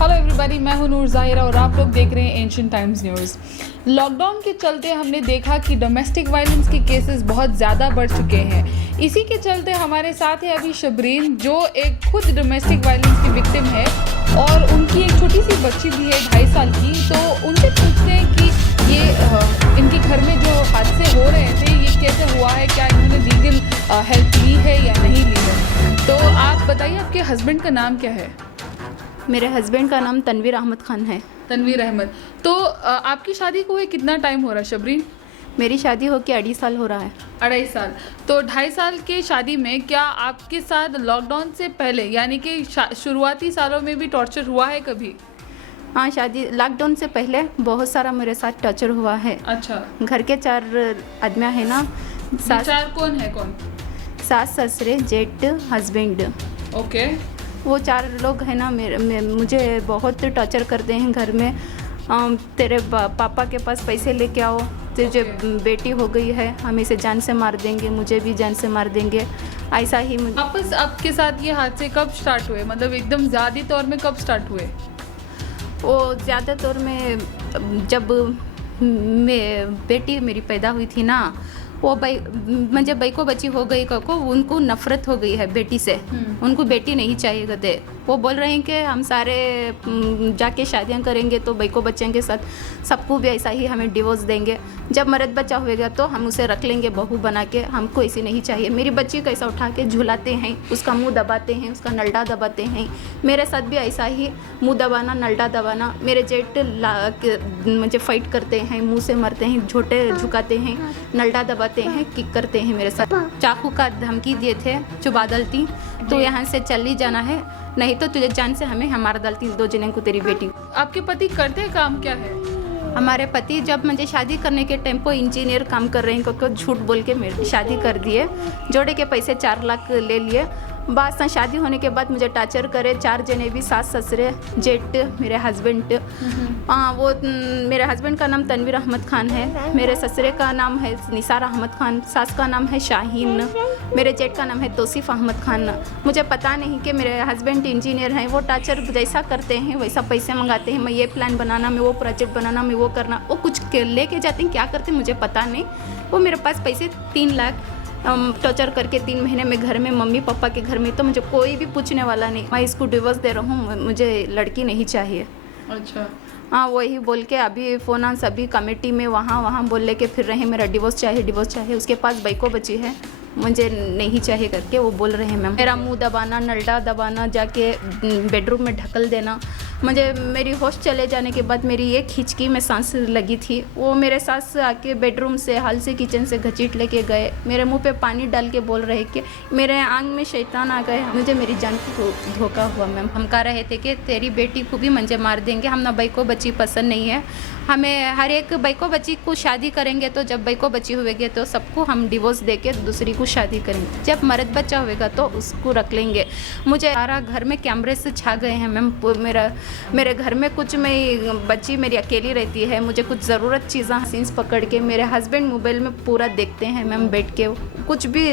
Hello everybody, मैं हूं नूर ज़ाहिरा और आप लोग देख रहे हैं एशियन टाइम्स न्यूज़। लॉकडाउन के चलते हमने देखा कि डोमेस्टिक वायलेंस के केसेस बहुत ज़्यादा बढ़ चुके हैं। इसी के चलते हमारे साथ है अभी शबरीन, जो एक खुद डोमेस्टिक वायलेंस की विक्टिम है और उनकी एक छोटी सी बच्ची भी है 2.5 साल की। तो उनसे पूछते हैं कि ये इनके घर में जो हादसे हो रहे थे ये कैसे हुआ है, क्या इन्होंने लीगल हेल्प ली है या नहीं ली है। तो आप बताइए, आपके हस्बैंड का नाम क्या है? मेरे हस्बैंड का नाम तनवीर अहमद खान है। तनवीर अहमद। तो आपकी शादी को हुए कितना टाइम हो रहा है शबरीन? मेरी शादी होकर 2.5 साल हो रहा है। 2.5 साल। तो 2.5 साल के शादी में क्या आपके साथ लॉकडाउन से पहले यानी कि शुरुआती सालों में भी टॉर्चर हुआ है कभी? हाँ, शादी लॉकडाउन से पहले बहुत सारा मेरे साथ टॉर्चर हुआ है। अच्छा। घर के 4 आदमी है ना। चार कौन है? कौन? सास, ससुरे, जेठ, हस्बैंड। ओके। वो 4 लोग हैं ना। मुझे बहुत टॉर्चर करते हैं घर में। तेरे पापा के पास पैसे लेके आओ, तुझे बेटी हो गई है, हम इसे जान से मार देंगे, मुझे भी जान से मार देंगे। ऐसा ही वापस आपके साथ ये हादसे कब स्टार्ट हुए? मतलब एकदम ज़्यादा तौर में कब स्टार्ट हुए? वो ज़्यादा तौर में जब बेटी मेरी पैदा हुई थी ना, वो मुझे बैको बच्ची हो गई को उनको नफरत हो गई है बेटी से। उनको बेटी नहीं चाहिए कहते। वो बोल रहे हैं कि हम सारे जाके शादियां करेंगे तो बैको बच्चों के साथ सबको भी ऐसा ही हमें डिवोर्स देंगे। जब मर्द बच्चा होएगा तो हम उसे रख लेंगे बहू बना के, हमको ऐसी नहीं चाहिए। मेरी बच्ची को ऐसा उठा के झुलाते हैं, उसका मुंह दबाते हैं, उसका नलडा दबाते हैं। मेरे साथ भी ऐसा ही मुंह दबाना, नलडा दबाना। मेरे जेठ मुझे फाइट करते हैं, मुँह से मारते हैं, झोटे झुकाते हैं, नलडा दबाते हैं, किक करते हैं। मेरे साथ चाकू का धमकी दिए थे, जो बादलती तो यहाँ से चली जाना है, नहीं तो तुझे जान से हमें हमारा दलती 2 जने को तेरी बेटी। आपके पति करते काम क्या है? हमारे पति जब मुझे शादी करने के टाइम पर इंजीनियर काम कर रहे हैं, क्योंकि झूठ बोल के मेरी शादी कर दिए। जोड़े के पैसे 4 लाख ले लिए। बाद शादी होने के बाद मुझे टार्चर करे 4 जने भी, सास, ससुरे, जेठ, मेरे हस्बैंड। वो मेरे हस्बैंड का नाम तनवीर अहमद खान है, मेरे ससुरे का नाम है निसार अहमद खान, सास का नाम है शाहीन, मेरे जेठ का नाम है तौसीफ अहमद खान। मुझे पता नहीं कि मेरे हस्बैंड इंजीनियर हैं। वो टार्चर जैसा करते हैं वैसा पैसे मंगाते हैं। मैं ये प्लान बनाना, मैं वो प्रोजेक्ट बनाना, मैं वो करना। वो कुछ लेके जाते हैं, क्या करते हैं मुझे पता नहीं। वो मेरे पास पैसे 3 लाख टॉर्चर करके 3 महीने में घर में, मम्मी पापा के घर में, तो मुझे कोई भी पूछने वाला नहीं। मैं इसको डिवोर्स दे रहा हूँ, मुझे लड़की नहीं चाहिए। अच्छा। हाँ, वही बोल के अभी फोन सभी कमेटी में वहाँ बोल लेके फिर रहे मेरा डिवोर्स चाहिए, डिवोर्स चाहिए। उसके पास बैको बची है, मुझे नहीं चाहिए करके वो बोल रहे हैं। मैम मेरा मुंह दबाना, नलडा दबाना, जाके बेडरूम में ढकल देना। मुझे मेरी होश चले जाने के बाद मेरी एक हिचकी में सांस लगी थी। वो मेरे सास आके बेडरूम से हाल से किचन से घसीट लेके गए। मेरे मुंह पे पानी डाल के बोल रहे कि मेरे आंग में शैतान आ गए। मुझे मेरी जान को धोखा हुआ। मैम हम कह रहे थे कि तेरी बेटी को भी मुझे मार देंगे। हम ना बैको बच्ची पसंद नहीं है हमें। हर एक बैको बच्ची को शादी करेंगे तो जब बैको बच्ची हुएगी तो सबको हम डिवोर्स दे के दूसरी को शादी करेंगे। जब मर्द बच्चा होएगा तो उसको रख लेंगे। मुझे सारा घर में कैमरे से छा गए हैं मैम। मेरे घर में कुछ मैं बच्ची मेरी अकेली रहती है। मुझे कुछ ज़रूरत चीज़ें सीन्स पकड़ के मेरे हस्बैंड मोबाइल में पूरा देखते हैं मैम बैठ के। कुछ भी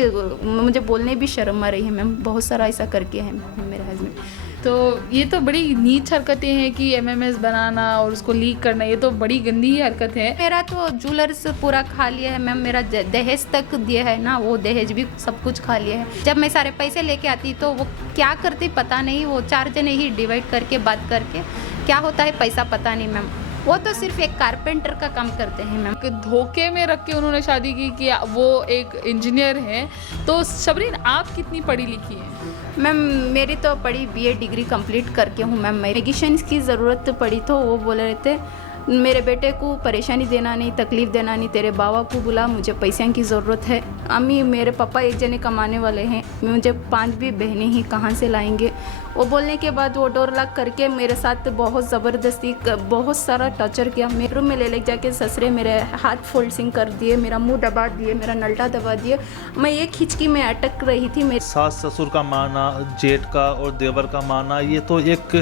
मुझे बोलने भी शर्म आ रही है मैम। बहुत सारा ऐसा करके है मेरे हस्बैंड। तो ये तो बड़ी नीच हरकतें हैं कि MMS बनाना और उसको लीक करना, ये तो बड़ी गंदी ही हरकत है। मेरा तो ज्वेलर्स पूरा खा लिया है मैम। मेरा दहेज तक दिया है ना, वो दहेज भी सब कुछ खा लिया है। जब मैं सारे पैसे लेके आती तो वो क्या करते पता नहीं। वो 4 जने ही डिवाइड करके बात करके क्या होता है पैसा पता नहीं मैम। वो तो सिर्फ एक कारपेंटर का काम करते हैं मैम। धोखे में रख के उन्होंने शादी की कि वो एक इंजीनियर हैं। तो शबरीन, आप कितनी पढ़ी लिखी हैं? मैम मेरी तो पढ़ी BA डिग्री कंप्लीट करके हूँ मैम। मेडिकेशन की ज़रूरत पड़ी तो वो बोल रहे थे मेरे बेटे को परेशानी देना नहीं, तकलीफ़ देना नहीं। तेरे बाबा को बुला, मुझे पैसे की ज़रूरत है। अम्मी मेरे पापा एक जने कमाने वाले हैं, मुझे 5 भी बहनें ही कहाँ से लाएंगे। वो बोलने के बाद वो डोर लॉक करके मेरे साथ बहुत ज़बरदस्ती बहुत सारा टॉर्चर किया। मेरे रूम में ले जाके ससुरे मेरे हाथ फोल्डिंग कर दिए, मेरा मुंह दबा दिए, मेरा नलटा दबा दिए। मैं एक हिचकी में अटक रही थी। मेरे सास ससुर का मारना, जेठ का और देवर का मारना, ये तो एक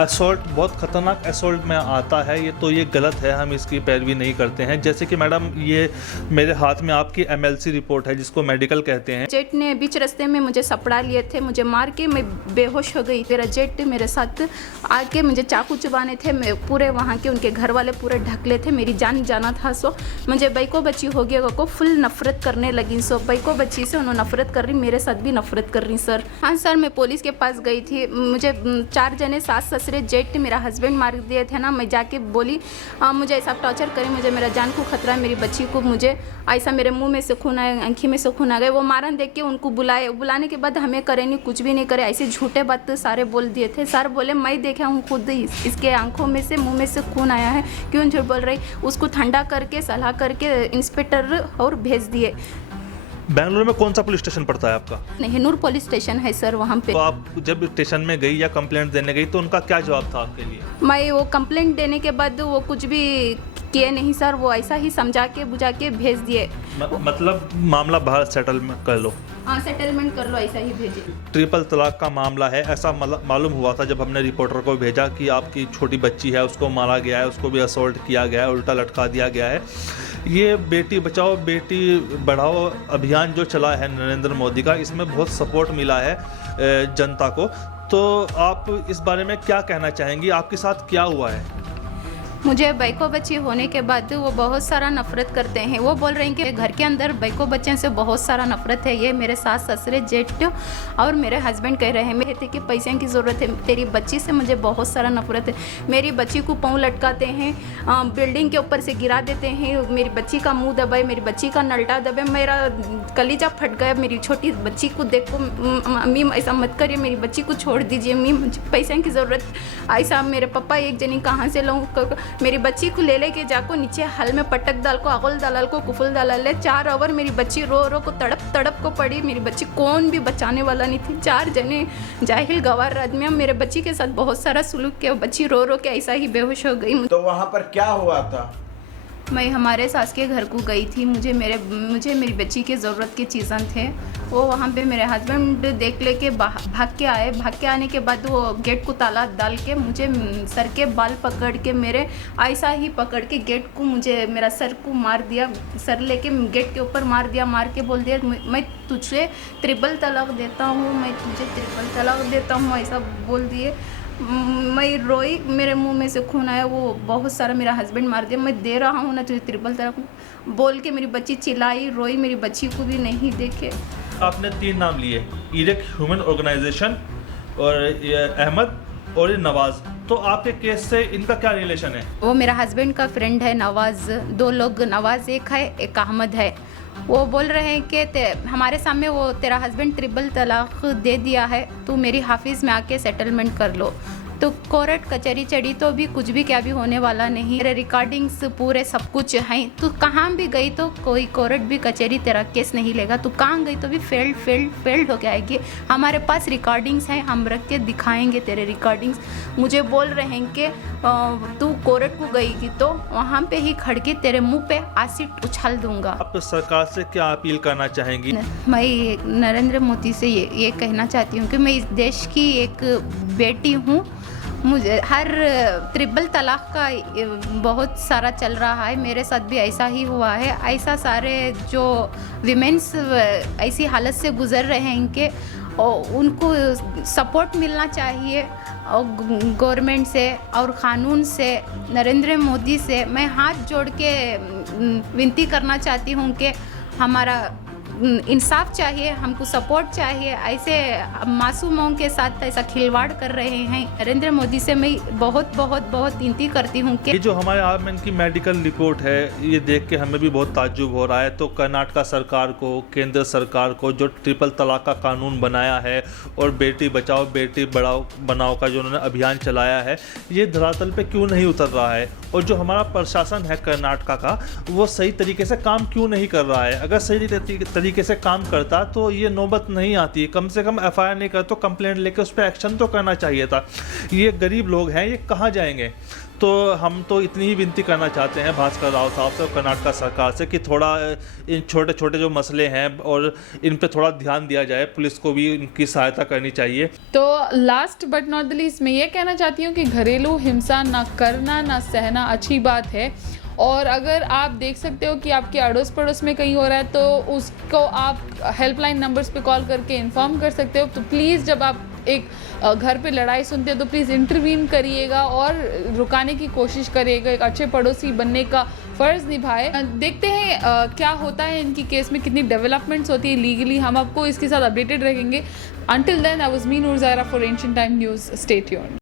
असॉल्ट, बहुत ख़तरनाक असॉल्ट में आता है। ये तो ये गलत है, हम इसकी पैरवी नहीं करते हैं। जैसे कि मैडम ये मेरे हाथ में आपकी MLC रिपोर्ट है जिसको मेडिकल कहते हैं। जेठ ने बीच रास्ते में मुझे सपड़ा लिए थे, मुझे मार के मैं बेहोश हो गई। मेरा जेठ मेरे साथ आके मुझे चाकू चुबाने थे, मैं पूरे वहाँ के उनके घर वाले पूरे ढकले थे, मेरी जान जाना था। सो मुझे बैको बच्ची हो गया को फुल नफरत करने लगी। सो बैको बच्ची से उन्होंने नफरत कर रही, मेरे साथ भी नफरत कर रही सर। हाँ सर, मैं पुलिस के पास गई थी, मुझे 4 जने सास ससुरे जेठ मेरा हस्बैंड मार दिए थे ना। मैं जाके बोली मुझे ऐसा टॉर्चर करें, मुझे मेरा जान को खतरा है, मेरी बच्ची को मुझे ऐसा, मेरे मुंह में से खून आया, आँखी में से खून आ गए। वो मारन देख के उनको बुलाने के बाद हमें करे नहीं, कुछ भी नहीं करे, ऐसे झूठे बात सारे बोल दिए थे। सर बोले मैं देखा हूँ खुद, इसके आंखों में से मुंह में से खून आया है, क्यों झूठ बोल रही। उसको ठंडा करके सलाह करके इंस्पेक्टर और भेज दिए। बेंगलुरु में कौन सा पुलिस स्टेशन पड़ता है आपका? नेहनूर पुलिस स्टेशन है सर वहाँ पे। तो आप जब स्टेशन में गई या कंप्लेंट देने गई तो उनका क्या जवाब था आपके लिए? मैं वो कंप्लेंट देने के बाद वो कुछ भी किए नहीं सर, वो ऐसा ही समझा के बुझा के भेज दिए। मतलब मामला बाहर सेटलमेंट कर लो। हाँ, सेटलमेंट कर लो, ऐसा ही भेजे। ट्रिपल तलाक का मामला है, ऐसा मालूम हुआ था जब हमने रिपोर्टर को भेजा कि आपकी छोटी बच्ची है, उसको मारा गया है, उसको भी असॉल्ट किया गया है, उल्टा लटका दिया गया है। ये बेटी बचाओ बेटी बढ़ाओ अभियान जो चला है नरेंद्र मोदी का, इसमें बहुत सपोर्ट मिला है जनता को। तो आप इस बारे में क्या कहना चाहेंगी, आपके साथ क्या हुआ है? मुझे बैको बच्ची होने के बाद वो बहुत सारा नफरत करते हैं। वो बोल रहे हैं कि घर के अंदर बैको बच्चे से बहुत सारा नफरत है। ये मेरे सास ससुरे जेठ और मेरे हस्बैंड कह रहे हैं मेरे थे कि पैसे की ज़रूरत है, तेरी बच्ची से मुझे बहुत सारा नफरत है। मेरी बच्ची को पाँव लटकाते हैं, बिल्डिंग के ऊपर से गिरा देते हैं, मेरी बच्ची का मुंह दबाए, मेरी बच्ची का नलटा दबे, मेरा कलीजा फट गया। मेरी छोटी बच्ची को देखो, मम्मी ऐसा मत करिए, मेरी बच्ची को छोड़ दीजिए, मम्मी मुझे पैसे की ज़रूरत। ऐसा मेरे पापा एक जनी कहाँ से लाऊं, मेरी बच्ची को ले लेके जाको नीचे हल में पटक डाल को, अगल दलाल को, कुफल दलाल ले। 4 आवर मेरी बच्ची रो रो को तड़प को पड़ी। मेरी बच्ची कौन भी बचाने वाला नहीं थी। 4 जने जाहिल गवार आदमी मेरे बच्ची के साथ बहुत सारा सुलूक किया। बच्ची रो रो के ऐसा ही बेहोश हो गई। तो वहाँ पर क्या हुआ था? मैं हमारे सास के घर को गई थी, मुझे मेरी बच्ची के ज़रूरत की चीज़ें थे। वो वहाँ पे मेरे हस्बैंड देख लेके भाग के आए। भाग के आने के बाद वो गेट को ताला डाल के मुझे सर के बाल पकड़ के, मेरे ऐसा ही पकड़ के गेट को मुझे मेरा सर को मार दिया। सर लेके गेट के ऊपर मार दिया। मार के बोल दिया मैं तुझे ट्रिपल तलाक देता हूँ, मैं तुझे ट्रिपल तलाक देता हूँ, ऐसा बोल दिए। मैं रोई, मेरे मुंह में से खून आया। वो बहुत सारा मेरा हस्बैंड मार दिया, मैं दे रहा हूँ ना तुझे ट्रिपल तलाक बोल के। मेरी बच्ची चिल्लाई, रोई, मेरी बच्ची को भी नहीं देखे। आपने 3 नाम लिए, इरेक ह्यूमन ऑर्गेनाइजेशन और ये अहमद और ये नवाज। तो आपके केस से इनका क्या रिलेशन है? वो मेरा हस्बैंड का फ्रेंड है नवाज। 2 लोग, नवाज एक है, एक अहमद है। वो बोल रहे हैं कि हमारे सामने वो तेरा हस्बैंड ट्रिपल तलाक दे दिया है, तू मेरी हाफिज़ में आके सेटलमेंट कर लो। तो कोर्ट कचहरी चढ़ी तो भी कुछ भी क्या भी होने वाला नहीं। मेरे रिकॉर्डिंग्स पूरे सब कुछ हैं। तू कहाँ भी गई तो कोई कोर्ट भी कचहरी तेरा केस नहीं लेगा। तू कहाँ गई तो भी फेल्ड होके आएगी। हमारे पास रिकॉर्डिंग्स हैं, हम रख के दिखाएंगे तेरे रिकॉर्डिंग्स। मुझे बोल रहे हैं कि तू कोर्ट को गई थी तो वहाँ पे ही खड़ के तेरे मुँह पे एसिड उछाल दूंगा। आप सरकार से क्या अपील करना चाहेंगी? मैं नरेंद्र मोदी से ये कहना चाहती हूँ कि मैं इस देश की एक बेटी हूँ। मुझे हर ट्रिपल तलाक का बहुत सारा चल रहा है, मेरे साथ भी ऐसा ही हुआ है। ऐसा सारे जो विमेंस ऐसी हालत से गुज़र रहे हैं कि उनको सपोर्ट मिलना चाहिए और गवर्नमेंट से और क़ानून से, नरेंद्र मोदी से मैं हाथ जोड़ के विनती करना चाहती हूँ कि हमारा इंसाफ चाहिए, हमको सपोर्ट चाहिए। ऐसे मासूमों के साथ ऐसा खिलवाड़ कर रहे हैं। नरेंद्र मोदी से मैं बहुत विनती करती हूँ कि ये जो हमारे आप में इनकी मेडिकल रिपोर्ट है, ये देख के हमें भी बहुत ताज्जुब हो रहा है। तो कर्नाटक सरकार को, केंद्र सरकार को जो ट्रिपल तलाक का कानून बनाया है और बेटी बचाओ बेटी बनाओ का जो उन्होंने अभियान चलाया है, ये धरातल पे क्यों नहीं उतर रहा है? और जो हमारा प्रशासन है कर्नाटक का, वो सही तरीके से काम क्यों नहीं कर रहा है? अगर सही तरीके से काम करता तो ये नौबत नहीं आती। कम से कम FIR नहीं कर तो कंप्लेंट लेकर उस पर एक्शन तो करना चाहिए था। ये गरीब लोग हैं, ये कहाँ जाएंगे? तो हम तो इतनी ही विनती करना चाहते हैं भास्कर राव साहब से और कर्नाटक सरकार से कि थोड़ा इन छोटे छोटे जो मसले हैं और इन पे थोड़ा ध्यान दिया जाए। पुलिस को भी इनकी सहायता करनी चाहिए। तो last but not the least मैं ये कहना चाहती हूँ कि घरेलू हिंसा ना करना ना सहना अच्छी बात है। और अगर आप देख सकते हो कि आपके अड़ोस पड़ोस में कहीं हो रहा है तो उसको आप हेल्पलाइन नंबर्स पे कॉल करके इन्फॉर्म कर सकते हो। तो प्लीज़ जब आप आप एक घर पे लड़ाई सुनते हैं तो प्लीज़ इंटरवीन करिएगा और रुकाने की कोशिश करिएगा, एक अच्छे पड़ोसी बनने का फ़र्ज़ निभाए। देखते हैं क्या होता है इनकी केस में, कितनी डेवलपमेंट्स होती है लीगली, हम आपको इसके साथ अपडेटेड रहेंगे। Until then, I was me, Noor Zaira, for Ancient Time News. Stay tuned.